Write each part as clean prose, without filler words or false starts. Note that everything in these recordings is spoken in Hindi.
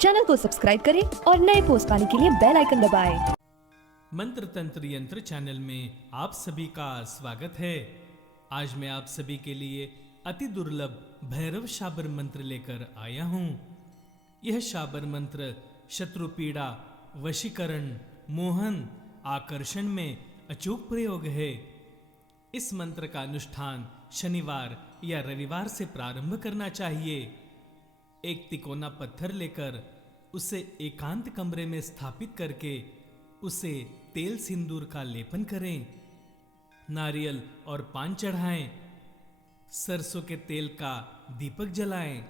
चैनल को सब्सक्राइब करें और नए पोस्ट पाने के लिए बेल आइकन दबाएं। मंत्र तंत्र यंत्र चैनल में आप सभी का स्वागत है। आज मैं आप सभी के लिए अति दुर्लभ भैरव शाबर मंत्र लेकर आया हूं। यह शाबर मंत्र शत्रु पीड़ा, वशीकरण, मोहन, आकर्षण में अचूक प्रयोग है। इस मंत्र का अनुष्ठान शनिवार या रविवार से प्रारंभ करना चाहिए। एक तिकोना पत्थर लेकर उसे एकांत कमरे में स्थापित करके उसे तेल सिंदूर का लेपन करें। नारियल और पान चढ़ाएं। सरसों के तेल का दीपक जलाएं।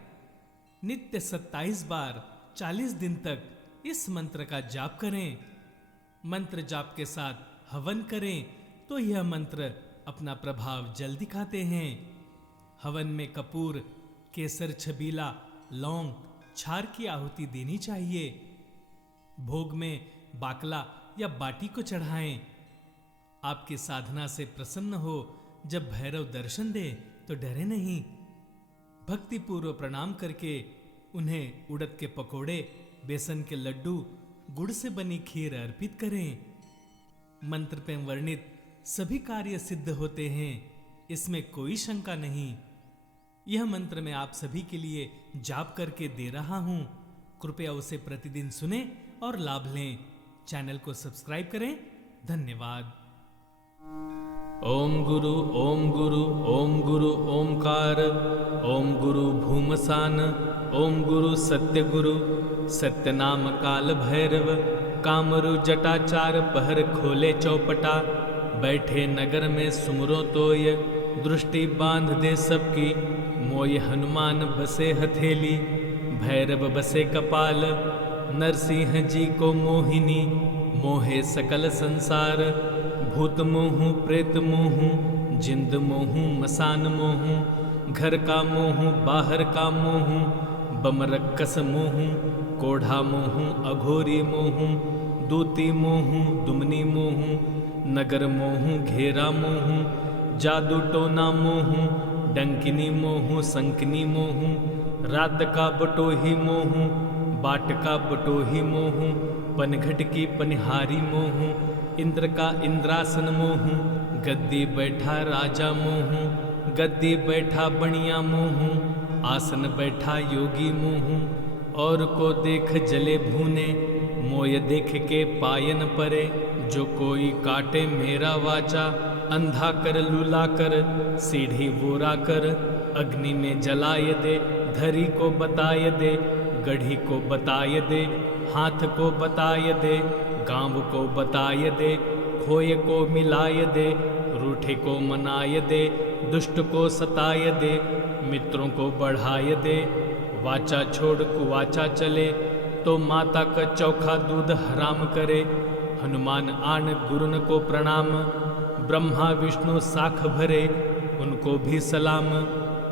नित्य 27 बार 40 दिन तक इस मंत्र का जाप करें। मंत्र जाप के साथ हवन करें तो यह मंत्र अपना प्रभाव जल्द दिखाते हैं। हवन में कपूर, केसर, छबीला, लौंग, छार की आहुति देनी चाहिए। भोग में बाकला या बाटी को चढ़ाएं। आपकी साधना से प्रसन्न हो जब भैरव दर्शन दे तो डरे नहीं। भक्ति पूर्व प्रणाम करके उन्हें उड़द के पकोड़े, बेसन के लड्डू, गुड़ से बनी खीर अर्पित करें। मंत्र में वर्णित सभी कार्य सिद्ध होते हैं, इसमें कोई शंका नहीं। यह मंत्र मैं आप सभी के लिए जाप करके दे रहा हूं। कृपया उसे प्रतिदिन सुने और लाभ लें। चैनल को सब्सक्राइब करें। धन्यवाद। ओम गुरु ओम गुरु ओम गुरु ओमकार। ओम गुरु भूमसान। ओम गुरु सत्य गुरु सत्य नाम काल भैरव। कामरु जटाचार पहर खोले चौपटा। बैठे नगर में सुमरो तोय। दृष्टि बांध दे सबकी। मोय हनुमान बसे हथेली। भैरव बसे कपाल। नरसिंह जी को मोहिनी। मोहे सकल संसार। भूत मोहू प्रेत मोहू। जिंद मोहू मसान मोहू। घर का मोहू बाहर का मोहू। बमरक्कस मोहू। कोढ़ा मोहू अघोरी मोहू। दूती मोहू दुमनी मोहू। नगर मोहू घेरा मोहू। जादू टोना मोहू। डंकिनी मोहू संकनी मोहू। रात का बटोही मोहू। बाट का बटोही मोहू। पनघट की पनिहारी मोहू। इंद्र का इंद्रासन मोहू। गद्दी बैठा राजा मोहू। गद्दी बैठा बणिया मोहू। आसन बैठा योगी मोहू। और को देख जले भूने। मोय देख के पायन परे। जो कोई काटे मेरा वाचा। अंधा कर लूला कर। सीढ़ी बोरा कर। अग्नि में जलाए दे। धरी को बताए दे। गढ़ी को बताए दे। हाथ को बताए दे। गांव को बताए दे। खोए को मिलाए दे। रूठे को मनाए दे। दुष्ट को सताए दे। मित्रों को बढ़ाए दे। वाचा छोड़ कुवाचा चले तो माता का चौखा दूध हराम करे। हनुमान आन गुरुन को प्रणाम। ब्रह्मा विष्णु साख भरे उनको भी सलाम।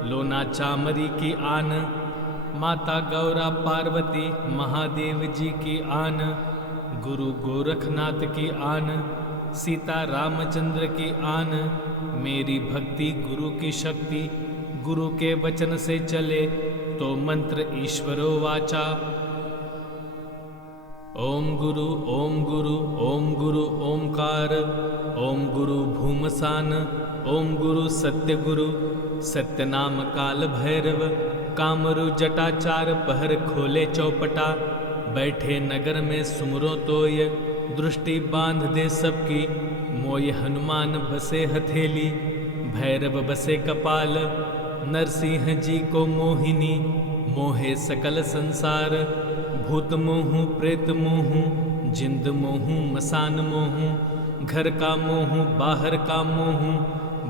लोना चामरी की आन। माता गौरा पार्वती महादेव जी की आन। गुरु गोरखनाथ की आन। सीता रामचंद्र की आन। मेरी भक्ति गुरु की शक्ति। गुरु के वचन से चले तो मंत्र ईश्वरो वाचा। ओम गुरु ओम गुरु ओम गुरु ओमकार। ओम गुरु भूमसान। ओम गुरु सत्य गुरु सत्य नाम काल भैरव। कामरु जटाचार पहर खोले चौपटा। बैठे नगर में सुमरो तोय। दृष्टि बांध दे सबकी। मोय हनुमान बसे हथेली। भैरव बसे कपाल। नरसिंह जी को मोहिनी। मोहे सकल संसार। भूत मोहू प्रेत मोहू। जिंद मोहू मसान मोहू। घर का मोहू बाहर का मोहू।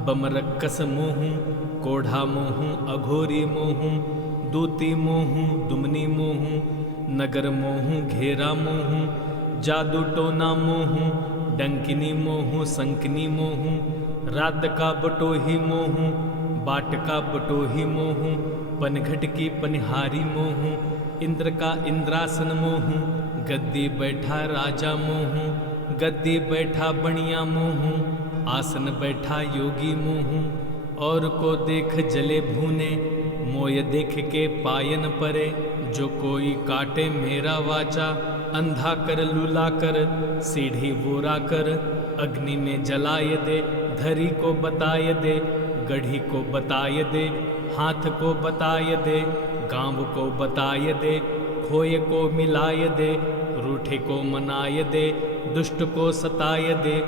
बमरक्कस मोहू। कोढ़ा मोहू अघोरी मोहू। दूती मोहू दुमनी मोहू। नगर मोहू घेरा मोहू। जादू टोना मोहू। डंकिनी मोहू संकनी मोहू। रात का बटोही मोहू। बाट का बटोही मोहू। पनघट की पनिहारी मोहू। इंद्र का इंद्रासन मोहू। गद्दी बैठा राजा मोहू। गद्दी बैठा बणिया मोहू। आसन बैठा योगी मोहू। और को देख जले भूने। मोय देख के पायन परे। जो कोई काटे मेरा वाचा, अंधा कर लूला कर सीढ़ी बोरा कर, अग्नि में जलाए दे, धरी को बताए दे, गढ़ी को बताए दे, हाथ को बताए दे, गांव को बताए दे, खोए को मिलाए दे, रूठे को मनाए दे, दुष्ट को सताए दे,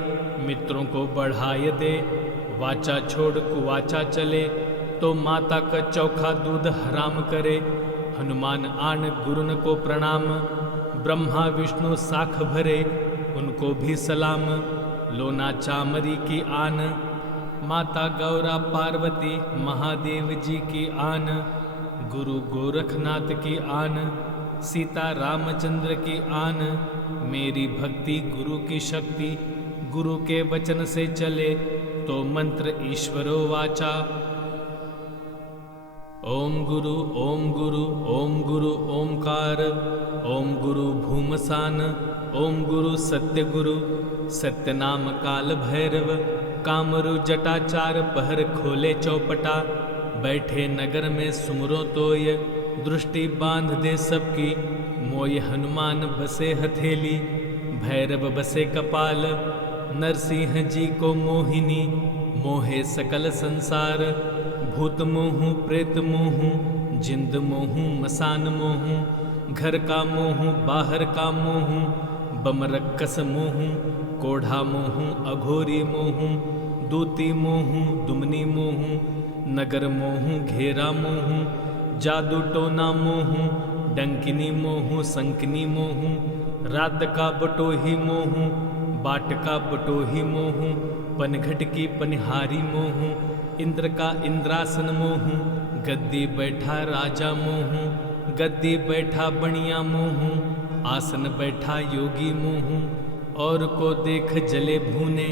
मित्रों को बढ़ाए दे, वाचा छोड़ कुवाचा चले, तो माता का चौखा दूध हराम करे, हनुमान आन गुरुन को प्रणाम, ब्रह्मा विष्णु साख भरे, उनको भी सलाम, लोना चामरी की आन, माता गौरा पार्वती महादेव जी की आन, गुरु गोरखनाथ की आन, सीता रामचंद्र की आन, मेरी भक्ति गुरु की शक्ति, गुरु के वचन से चले तो मंत्र ईश्वरो वाचा। ओम गुरु ओम गुरु ओम गुरु ओमकार, ओम गुरु भूमसान, ओम गुरु सत्य गुरु, सत्य नाम काल भैरव, कामरु जटाचार पहर खोले चौपटा, बैठे नगर में सुमरो तोय, दृष्टि बांध दे सबकी, मोय हनुमान बसे हथेली, भैरव बसे कपाल, नरसिंह जी को मोहिनी, मोहे सकल संसार, भूत मोहू प्रेत मोहू, जिंद मोहू मसान मोहू, घर का मोहू बाहर का मोहू, बमरक्कस मोहू, कोढ़ा मोहू अघोरी मोहू, दूती मोहू दुमनी मोहू, नगर मोहू घेरा मोहू, जादू टोना मोहू, डंकिनी मोहू संकनी मोहू, रात का बटोही मोहू, बाट का बटोही मोहू, पनघट की पनिहारी मोहू, इंद्र का इंद्रासन मोहू, गद्दी बैठा राजा मोहू, गद्दी बैठा बनिया मोहू, आसन बैठा योगी मोहू, और को देख जले भूने,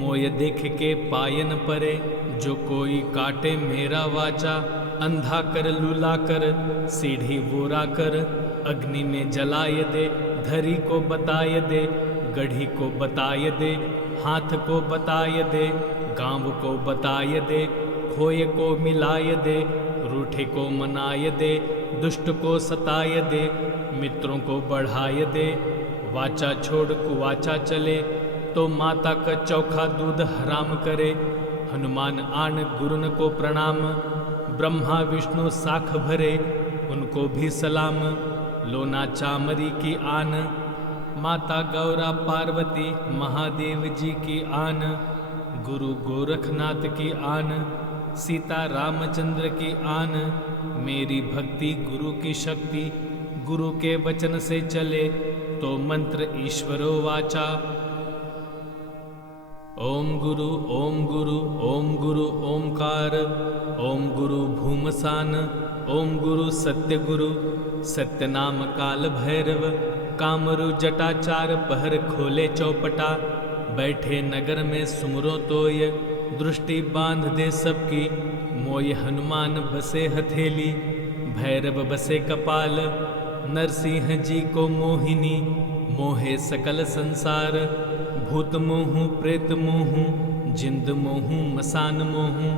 मोय देख के पायन परे, जो कोई काटे मेरा वाचा, अंधा कर लूला कर सीढ़ी बोरा कर, अग्नि में जलाए दे, धरी को बताए दे, गढ़ी को बताए दे, हाथ को बताए दे, गांव को बताए दे, खोए को मिलाए दे, रूठे को मनाए दे, दुष्ट को सताए दे, मित्रों को बढ़ाए दे, वाचा छोड़ कुवाचा चले, तो माता का चौखा दूध हराम करे, हनुमान आन गुरुन को प्रणाम, ब्रह्मा विष्णु साख भरे, उनको भी सलाम, लोना चामरी की आन, माता गौरा पार्वती महादेव जी की आन, गुरु गोरखनाथ की आन, सीता रामचंद्र की आन, मेरी भक्ति गुरु की शक्ति, गुरु के वचन से चले तो मंत्र ईश्वरो वाचा। ओम गुरु ओम गुरु ओम गुरु ओमकार, ओम गुरु भूमसान, ओम गुरु सत्य गुरु, सत्य नाम काल भैरव, कामरु जटाचार पहर खोले चौपटा, बैठे नगर में सुमरो तोय, दृष्टि बांध दे सबकी, मोय हनुमान बसे हथेली, भैरव बसे कपाल, नरसिंह जी को मोहिनी, मोहे सकल संसार, भूत मोहू प्रेत मोहू, जिंद मोहू मसान मोहू,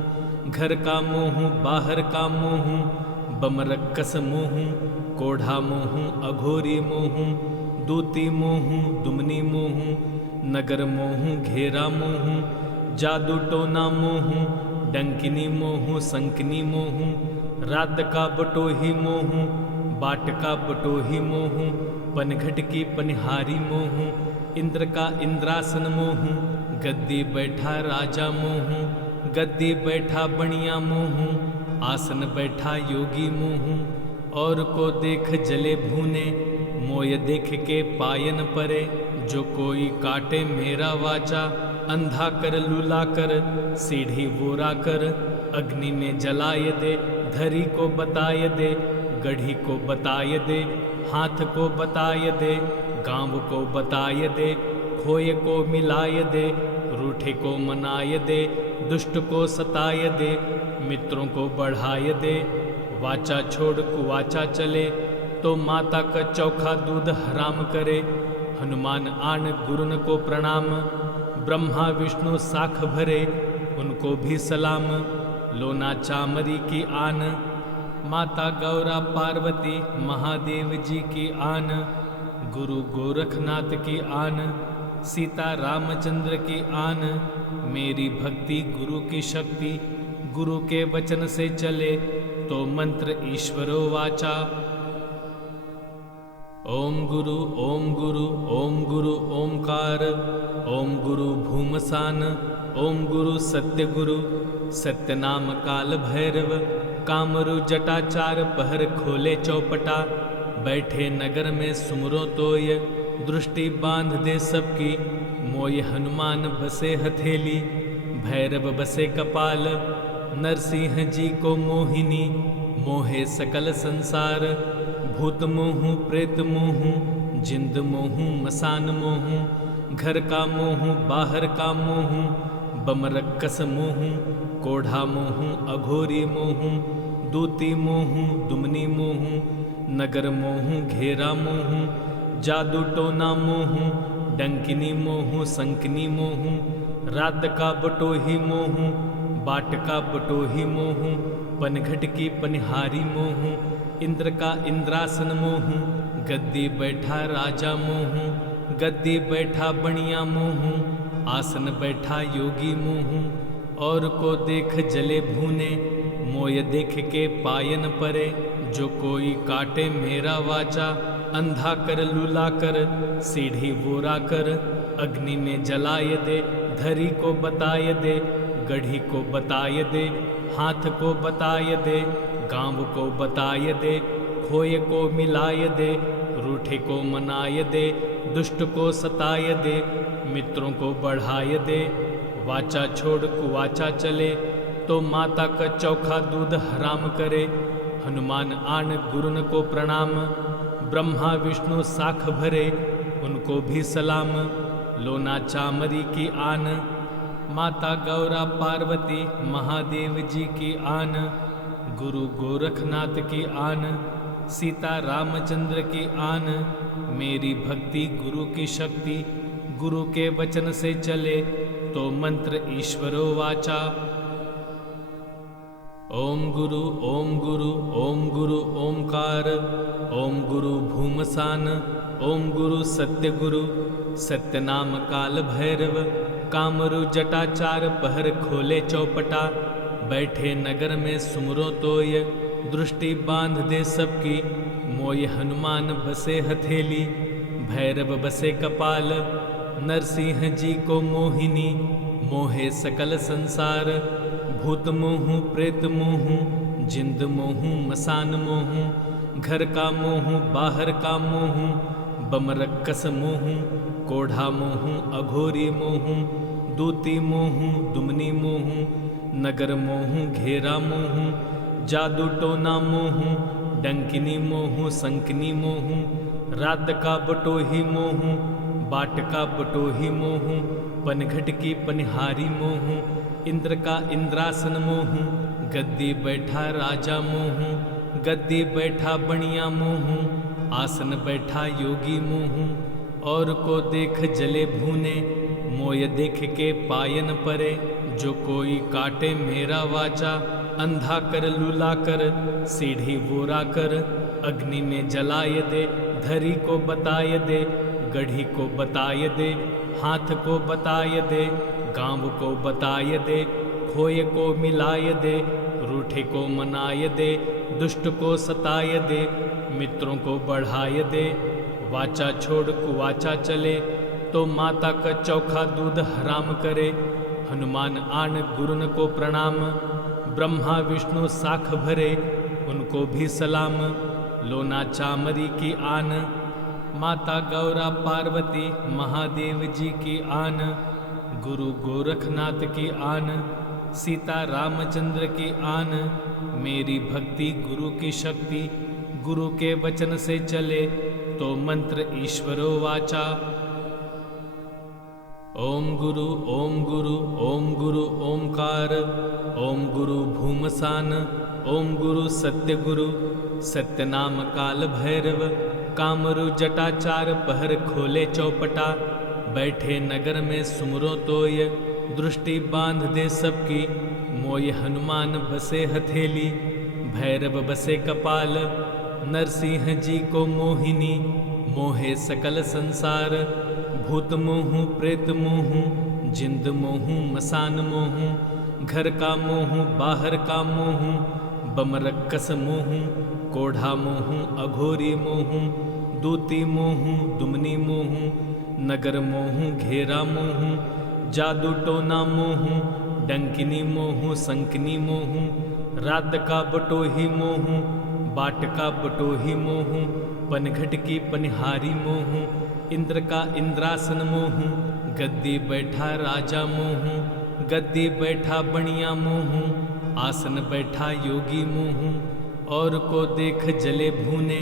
घर का मोहू बाहर का मोहू, बमरक्कस मोहू, कोढ़ा मोहू अघोरी मोहू, दूती मोहू दुमनी मोहू, नगर मोहू घेरा मोहू, जादू टोना मोहू, डंकिनी मोहू संकनी मोहू, रात का बटोही मोहू, बाट का बटोही मोहू, पनघट की पनिहारी मोहू, इंद्र का इंद्रासन मोहू, गद्दी बैठा राजा मोहू, गद्दी बैठा बनिया मोहू, आसन बैठा योगी मोहू, और को देख जले भूने, मोय देख के पायन परे, जो कोई काटे मेरा वाचा, अंधा कर लूला कर सीढ़ी बोरा कर, अग्नि में जलाए दे, धरी को बताए दे, गढ़ी को बताए दे, हाथ को बताए दे, गांव को बताए दे, खोए को मिलाए दे, रूठे को मनाए दे, दुष्ट को सताए दे, मित्रों को बढ़ाए दे, वाचा छोड़ कुवाचा चले, तो माता का चौखा दूध हराम करे, हनुमान आन गुरुन को प्रणाम, ब्रह्मा विष्णु साख भरे, उनको भी सलाम, लोना चामरी की आन, माता गौरा पार्वती महादेव जी की आन, गुरु गोरखनाथ की आन, सीता रामचंद्र की आन। मेरी भक्ति गुरु की शक्ति, गुरु के वचन से चले तो मंत्र ईश्वरो वाचा। ओम गुरु ओम गुरु ओम गुरु ओमकार, ओम गुरु भूमसान, ओम गुरु सत्य गुरु, सत्य नाम काल भैरव, कामरु जटाचार पहर खोले चौपटा। बैठे नगर में सुमरो तोय, दृष्टि बांध दे सबकी, मोय हनुमान बसे हथेली, भैरव बसे कपाल, नरसिंह जी को मोहिनी, मोहे सकल संसार। भूत मोहू प्रेत मोहू, जिंद मोहू मसान मोहू, घर का मोहू बाहर का मोहू, बमरक्कस मोहू, कोढ़ा मोहू अघोरी मोहू, दूती मोहू दुमनी मोहू, नगर मोहू घेरा मोहू, जादू टोना मोहू, डंकिनी मोहू संकनी मोहू, रात का बटोही मोहू, बाट का बटोही मोहू, पनघट की पनिहारी मोहू, इंद्र का इंद्रासन मोहू, गद्दी बैठा राजा मोहू, गद्दी बैठा बनिया मोहू, आसन बैठा योगी मोहू। और को देख जले भूने, मोय देख के पायन परे। जो कोई काटे मेरा वाचा, अंधा कर लूला कर, सीढ़ी बोरा कर। अग्नि में जलाए दे, धरी को बताए दे, गढ़ी को बताए दे, हाथ को बताए दे, गांव को बताए दे, खोए को मिलाए दे, रूठे को मनाए दे, दुष्ट को सताए दे, मित्रों को बढ़ाए दे। वाचा छोड़ कुवाचा चले तो माता का चौखा दूध हराम करे। हनुमान आन गुरुन को प्रणाम, ब्रह्मा विष्णु साख भरे, उनको भी सलाम। लोना चामरी की आन, माता गौरा पार्वती महादेव जी की आन, गुरु गोरखनाथ की आन, सीता रामचंद्र की आन। मेरी भक्ति गुरु की शक्ति, गुरु के वचन से चले तो मंत्र ईश्वरो वाचा। ओम गुरु ओम गुरु ओम गुरु ओमकार, ओम गुरु भूमसान, ओम गुरु सत्य गुरु, सत्य नाम काल भैरव, कामरु जटाचार पहर खोले चौपटा। बैठे नगर में सुमरो तोय, दृष्टि बांध दे सबकी, मोय हनुमान बसे हथेली, भैरव बसे कपाल, नरसिंह जी को मोहिनी, मोहे सकल संसार। भूत मोहू प्रेत मोहू, जिंद मोहू मसान मोहू, घर का मोहू बाहर का मोहू, बमरक्कस मोहू, कोढ़ा मोहू अघोरी मोहू, दूती मोहू दुमनी मोहू, नगर मोहू घेरा मोहू, जादू टोना मोहू, डंकिनी मोहू संकनी मोहू, रात का बटोही मोहू, बाट का बटोही मोहू, पनघट की पनिहारी मोहू, इंद्र का इंद्रासन मोहू, गद्दी बैठा राजा मोहू, गद्दी बैठा बनिया मोहू, आसन बैठा योगी मोहू। और को देख जले भूने, मोय देख के पायन परे। जो कोई काटे मेरा वाचा, अंधा कर लूला कर, सीढ़ी बोरा कर। अग्नि में जलाए दे, धरी को बताए दे, गढ़ी को बताए दे, हाथ को बताए दे, गांव को बताए दे, खोए को मिलाए दे, रूठे को मनाए दे, दुष्ट को सताए दे, मित्रों को बढ़ाए दे। वाचा छोड़ कुवाचा चले तो माता का चौखा दूध हराम करे। हनुमान आन गुरुन को प्रणाम, ब्रह्मा विष्णु साख भरे, उनको भी सलाम। लोना चामरी की आन, माता गौरा पार्वती महादेव जी की आन, गुरु गोरखनाथ की आन, सीता रामचंद्र की आन। मेरी भक्ति गुरु की शक्ति, गुरु के वचन से चले तो मंत्र ईश्वरो वाचा। ओम गुरु ओम गुरु ओम गुरु ओमकार, ओम गुरु भूमसान, ओम गुरु सत्य गुरु, सत्य नाम काल भैरव, कामरु जटाचार पहर खोले चौपटा। बैठे नगर में सुमरो तोय, दृष्टि बांध दे सबकी, मोय हनुमान बसे हथेली, भैरव बसे कपाल, नरसिंह जी को मोहिनी, मोहे सकल संसार। भूत मोहू प्रेत मोहू, जिंद मोहू मसान मोहू, घर का मोहू बाहर का मोहू, बमरक्कस मोहू, कोढ़ा मोहू अघोरी मोहू, दूती मोहू दुमनी मोहू, नगर मोहू घेरा मोहू, जादू टोना मोहू, डंकिनी मोहू संकनी मोहू, रात का बटोही मोहू, बाट का बटोही मोहू, पनघट की पनिहारी मोहू, इंद्र का इंद्रासन मोहू, गद्दी बैठा राजा मोहू, गद्दी बैठा बणिया मोहू, आसन बैठा योगी मोहू, और को देख जले भूने,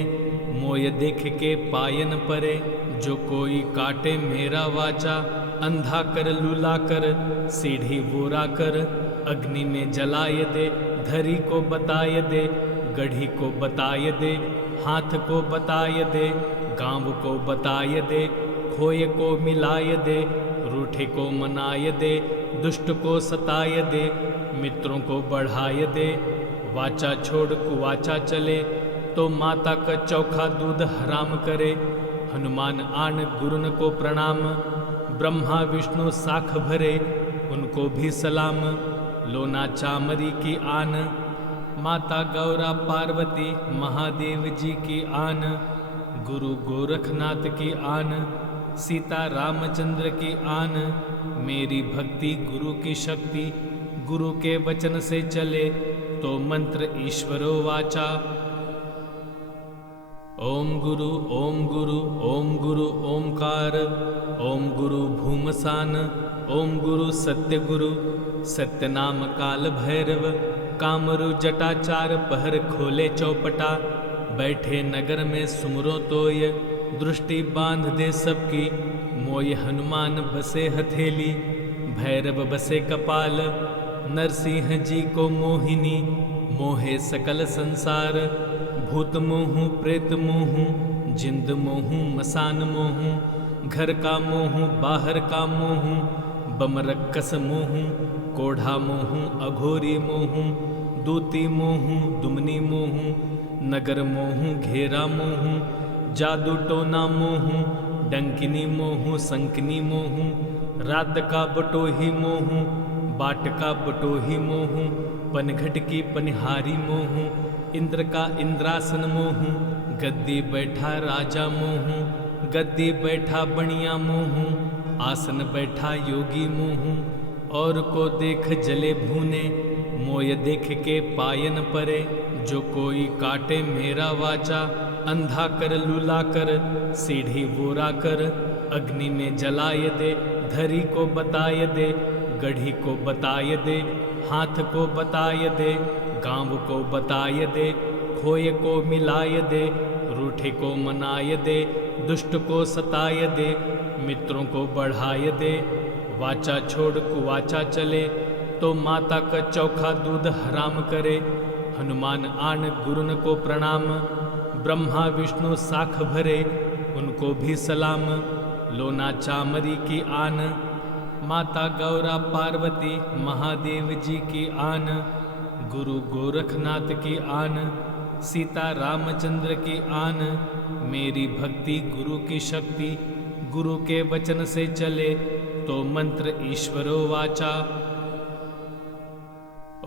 मोय देख के पायन परे। जो कोई काटे मेरा वाचा, अंधा कर लूला कर, सीढ़ी बोरा कर, अग्नि में जलाए दे, धरी को बताए दे, गढ़ी को बताए दे, हाथ को बताए दे, गांव को बताए दे, खोए को मिलाए दे, रूठे को मनाए दे, दुष्ट को सताए दे, मित्रों को बढ़ाए दे। वाचा छोड़ कुवाचा चले, तो माता का चौखा दूध हराम करे। हनुमान आन गुरुन को प्रणाम, ब्रह्मा विष्णु साख भरे, उनको भी सलाम। लोना चामरी की आन, माता गौरा पार्वती महादेव जी की आन। गुरु गोरखनाथ की आन, सीता रामचंद्र की आन। मेरी भक्ति गुरु की शक्ति, गुरु के वचन से चले, तो मंत्र ईश्वरो वाचा। ओम गुरु ओम गुरु ओम गुरु ओमकार, ओम गुरु भूमसान, ओम गुरु सत्य गुरु, सत्य नाम काल भैरव। कामरु जटाचार पहर खोले चौपटा, बैठे नगर में सुमरो तोय, दृष्टि बांध दे सबकी, मोय हनुमान बसे हथेली। भैरव बसे कपाल, नरसिंह जी को मोहिनी, मोहे सकल संसार। भूत मोहू प्रेत मोहू, जिंद मोहू मसान मोहू, घर का मोहू बाहर का मोहू, बमरक्कस मोहू, कोढ़ा मोहू अघोरी मोहू, दूती मोहू दुमनी मोहू, नगर मोहू घेरा मोहू, जादू टोना मोहू, डंकिनी मोहू संकनी मोहू, रात का बटोही मोहू, बाट का बटोही मोहू, पनघट की पनिहारी मोहू, इंद्र का इंद्रासन मोहू, गद्दी बैठा राजा मोहू, गद्दी बैठा बणिया मोहू, आसन बैठा योगी मोहू, और को देख जले भूने, मोय देख के पायन परे। जो कोई काटे मेरा वाचा, अंधा कर लूला कर, सीढ़ी बोरा कर, अग्नि में जलाए दे, धरी को बताए दे, गढ़ी को बताए दे, हाथ को बताए दे, गांव को बताए दे, खोए को मिलाए दे, रूठे को मनाए दे, दुष्ट को सताए दे, मित्रों को बढ़ाए दे। वाचा छोड़ कुवाचा चले, तो माता का चौखा दूध हराम करे। हनुमान आन गुरुन को प्रणाम, ब्रह्मा विष्णु साख भरे, उनको भी सलाम। लोना चामरी की आन, माता गौरा पार्वती महादेव जी की आन। गुरु गोरखनाथ की आन, सीता रामचंद्र की आन। मेरी भक्ति गुरु की शक्ति, गुरु के वचन से चले, तो मंत्र ईश्वरो वाचा।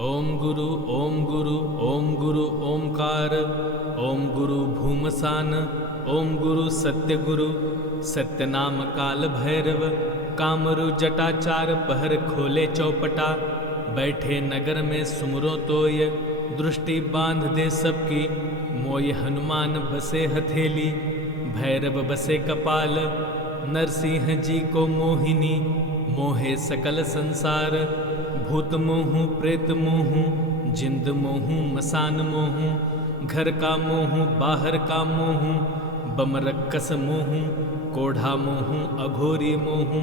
ओम गुरु ओम गुरु ओम गुरु ओमकार, ओम गुरु भूमसान, ओम गुरु सत्य गुरु, सत्य नाम काल भैरव। कामरु जटाचार पहर खोले चौपटा, बैठे नगर में सुमरो तोय, दृष्टि बांध दे सबकी, मोय हनुमान बसे हथेली। भैरव बसे कपाल, नरसिंह जी को मोहिनी, मोहे सकल संसार। भूत मोहू प्रेत मोहू, जिंद मोहू मसान मोहू, घर का मोहू बाहर का मोहू, बमरक्कस मोहू, कोढ़ा मोहू अघोरी मोहू,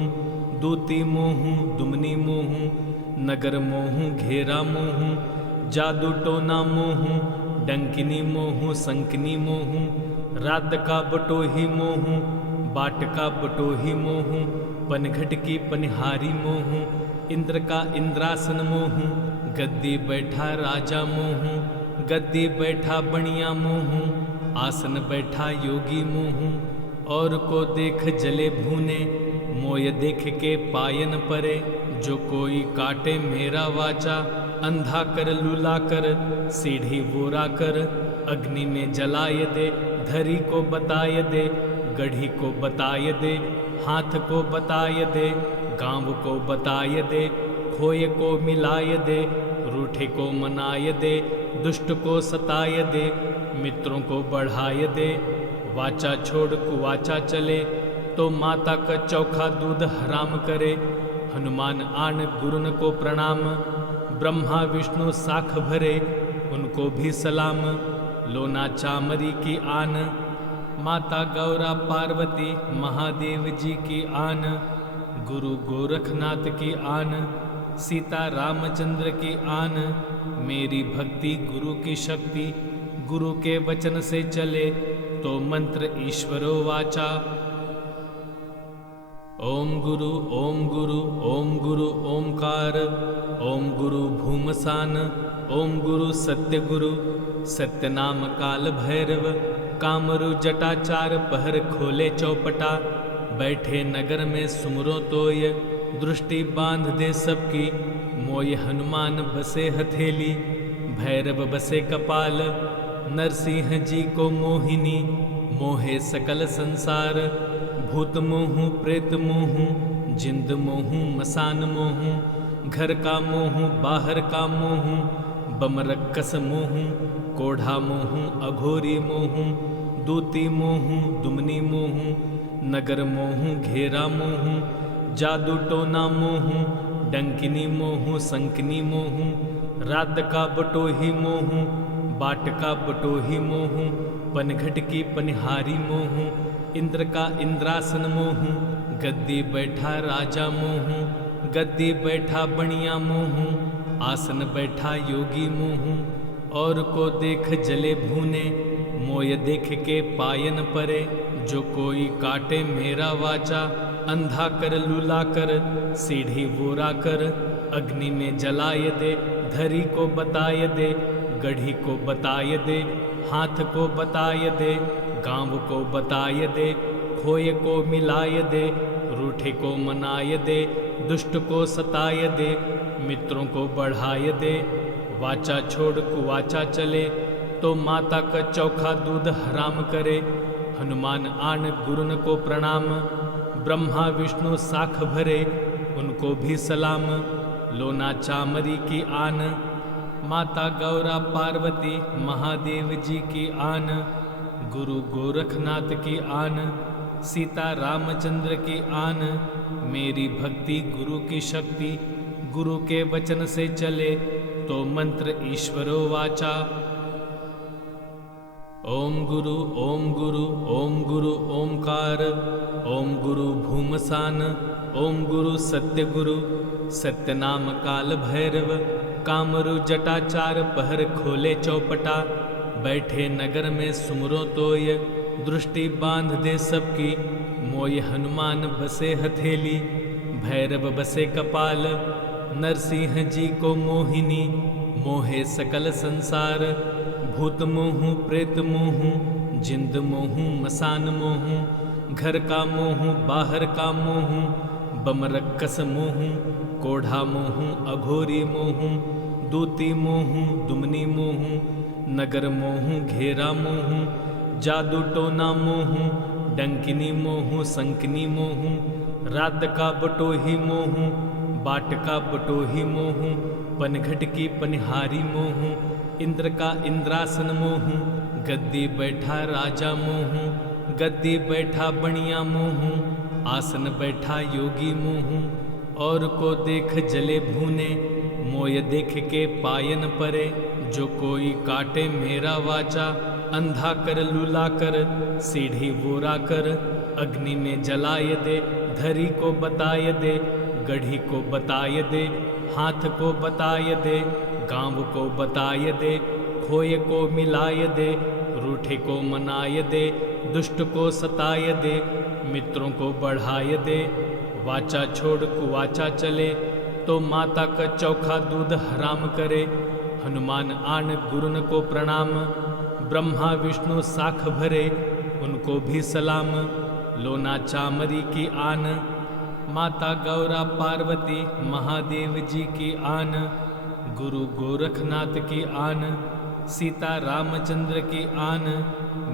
दूती मोहू दुमनी मोहू, नगर मोहू घेरा मोहू, जादू टोना मोहू, डंकिनी मोहू संकनी मोहू, रात का बटोही मोहू, बाट का बटोही मोहू, पनघट की पनिहारी मोहू, इंद्र का इंद्रासन मोहू, गद्दी बैठा राजा मोहू, गद्दी बैठा बणिया मोहूँ, आसन बैठा योगी मोहूँ। और को देख जले भूने, मोय देख के पायन परे। जो कोई काटे मेरा वाचा, अंधा कर लूला कर, सीढ़ी बोरा कर। अग्नि में जलाय दे, धरी को बताय दे, गढ़ी को बताय दे, हाथ को बताय दे, गाँव को बताय दे, खोए को मिलाय दे, रूठे को मनाय दे, दुष्ट को सताय दे, मित्रों को बढ़ाय दे। वाचा छोड़ कुवाचा चले, तो माता का चौखा दूध हराम करे। हनुमान आन गुरुन को प्रणाम, ब्रह्मा विष्णु साख भरे, उनको भी सलाम। लोना चामरी की आन, माता गौरा पार्वती महादेव जी की आन। गुरु गोरखनाथ की आन, सीता रामचंद्र की आन। मेरी भक्ति गुरु की शक्ति, गुरु के वचन से चले तो मंत्र ईश्वरो वाचा। ओम गुरु ओम गुरु ओम गुरु ओमकार। ओम गुरु भूमसान, ओम गुरु सत्य गुरु। सत्य नाम काल भैरव, कामरु जटाचार पहर खोले चौपटा। बैठे नगर में सुमरो तोय, दृष्टि बांध दे सबकी। मोय हनुमान बसे हथेली, भैरव बसे कपाल। नरसिंह जी को मोहिनी, मोहे सकल संसार। भूत मोहू प्रेत मोहू, जिंद मोहू मसान मोहू। घर का मोहू बाहर का मोहू, बमरक्कस मोहू। कोढ़ा मोहू अघोरी मोहू, दूती मोहू दुमनी मोहू। नगर मोहू घेरा मोहू, जादू टोना मोहू। डंकिनी मोहू संकनी मोहू, रात का बटोही मोहू। बाट का बटोही मोहू, पनघट की पनिहारी मोहू। इंद्र का इंद्रासन मोहू, गद्दी बैठा राजा मोहू। गद्दी बैठा बणिया मोहू, आसन बैठा योगी मोहू। और को देख जले भूने, मोय देख के पायन परे। जो कोई काटे मेरा वाचा, अंधा कर लूला कर, सीढ़ी बोरा कर। अग्नि में जलाय दे, धरी को बताय दे, गढ़ी को बताय दे, हाथ को बताय दे, गाँव को बताय दे, खोए को मिलाय दे, रूठे को मनाय दे, दुष्ट को सताय दे, मित्रों को बढ़ाय दे। वाचा छोड़ कुवाचा चले, तो माता का चौखा दूध हराम करे। हनुमान आन गुरुन को प्रणाम, ब्रह्मा विष्णु साख भरे, उनको भी सलाम। लोना चामरी की आन, माता गौरा पार्वती महादेव जी की आन। गुरु गोरखनाथ की आन, सीता रामचंद्र की आन। मेरी भक्ति गुरु की शक्ति, गुरु के वचन से चले तो मंत्र ईश्वरो वाचा। ओम गुरु ओम गुरु ओम गुरु ओमकार। ओम गुरु भूमसान, ओम गुरु सत्य गुरु। सत्य नाम काल भैरव, कामरु जटाचार पहर खोले चौपटा। बैठे नगर में सुमरो तोय, दृष्टि बांध दे सबकी। मोय हनुमान बसे हथेली, भैरव बसे कपाल। नरसिंह जी को मोहिनी, मोहे सकल संसार। भूत मोहू प्रेत मोहू, जिंद मोहू मसान मोहू। घर का मोहू बाहर का मोहू, बमरक्कस मोहू। कोढ़ा मोहू अघोरी मोहू, दूती मोहू दुमनी मोहू। नगर मोहू घेरा मोहू, जादू टोना मोहू। डंकिनी मोहू संकनी मोहू, रात का बटोही मोहू। बाट का बटोही मोहू, पनघट की पनिहारी मोहू। इंद्र का इंद्रासन मोहू, गद्दी बैठा राजा मोहू। गद्दी बैठा बणिया मोहू, आसन बैठा योगी मोहू। और को देख जले भूने, मोय देख के पायन परे। जो कोई काटे मेरा वाचा, अंधा कर लूला कर, सीढ़ी बोरा कर। अग्नि में जलाय दे, धरी को बताय दे, गढ़ी को बताय दे, हाथ को बताय दे, गाँव को बताय दे, खोए को मिलाय दे, रूठे को मनाय दे, दुष्ट को सताय दे, मित्रों को बढ़ाय दे। वाचा छोड़ कुवाचा चले, तो माता का चौखा दूध हराम करे। हनुमान आन गुरुन को प्रणाम, ब्रह्मा विष्णु साख भरे उनको भी सलाम। लोना चामरी की आन, माता गौरा पार्वती महादेव जी की आन। गुरु गोरखनाथ की आन, सीता रामचंद्र की आन।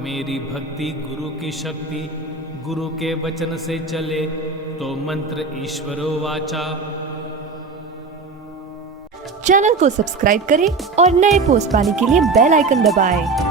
मेरी भक्ति गुरु की शक्ति, गुरु के वचन से चले तो मंत्र ईश्वरो वाचा। चैनल को सब्सक्राइब करें और नए पोस्ट पाने के लिए बेल आइकन दबाएं।